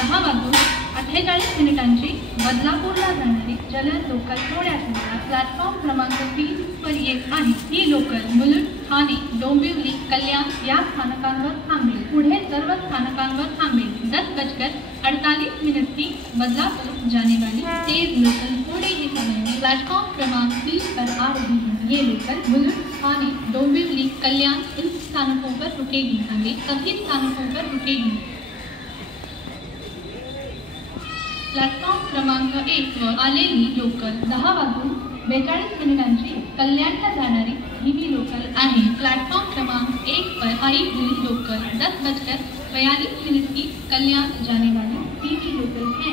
10:48 बदलापूरला जाणारी जलद लोकल थोड्याच वेळात प्लॅटफॉर्म क्रमांक 3 वर येत आहे। ही लोकल मुलुंड, ठाणे, डोंबिवली, कल्याण या स्थानकांवर थांबेल। पुढे सर्व स्थानकांवर थांबेल। 10:48 की बदलापुर जाने वाली तेज लोकल थोड़े ही समय में प्लेटफॉर्म क्रमांक 3 पर आ रही है। ये लोकल मुलुंड, ठाणे, डोंबिवली, कल्याण इन स्थानकों पर रुकेगी। आगे सभी स्थानकों पर रुकेगी। प्लॅटफॉर्म क्रमांक 1 वर आलेली लोकल 10:42 कल्याणला जाणारी धीमी लोकल आहे। प्लॅटफॉर्म क्रमांक 1 पर आई हुई लोकल 10:42 की कल्याण जाने वाली धीमी लोकल है।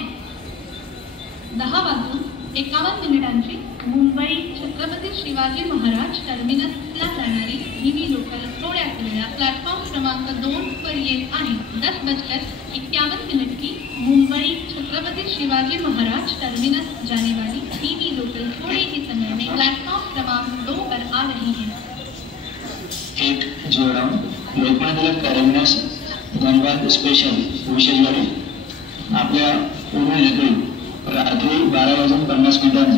10:51 मुंबई छत्रपती शिवाजी महाराज टर्मिनसला जाणारी धीमी लोकल थोड्याच वेळात प्लॅटफॉर्म क्रमांक 2 पर येत आहे। 10:51 की मुंबई छत्रपति शिवाजी महाराज टर्मिनस जाने वाली धीमी लोकल थोड़े ही समय में प्लेटफॉर्म क्रमांक 2 पर आ रही है। 8 जोड़ाम लोकमान्य टर्मिनस धनबाद स्पेशल विशेष गाड़ी आपल्या पूर्ण येथून रात्री 12:50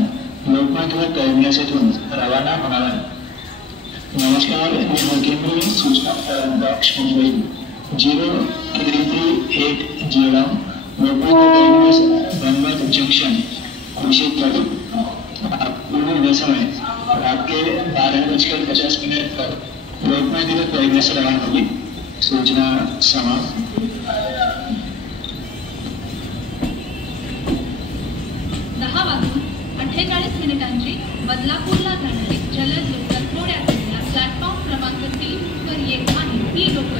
लोकमान्य टर्मिनस येथून रवाना होणार आहे। नमस्कार, मी मुख्यमंत्री सूचना बॉक्स मुंबई 033 जोड़ाम लोकमान्य टर्मिनस धनबाद जंक्शन विशेष गाड़ी पूर्ण समय रात के 12:50 पर लोकमान्य टर्मिनस रवाना होगी। सूचना समाप्त। 10:48 बदलापूरला जाणारी जलद लोकल थोड्याच वेळात प्लॅटफॉर्म क्रमांक 3 वर येत आहे। ही लोकल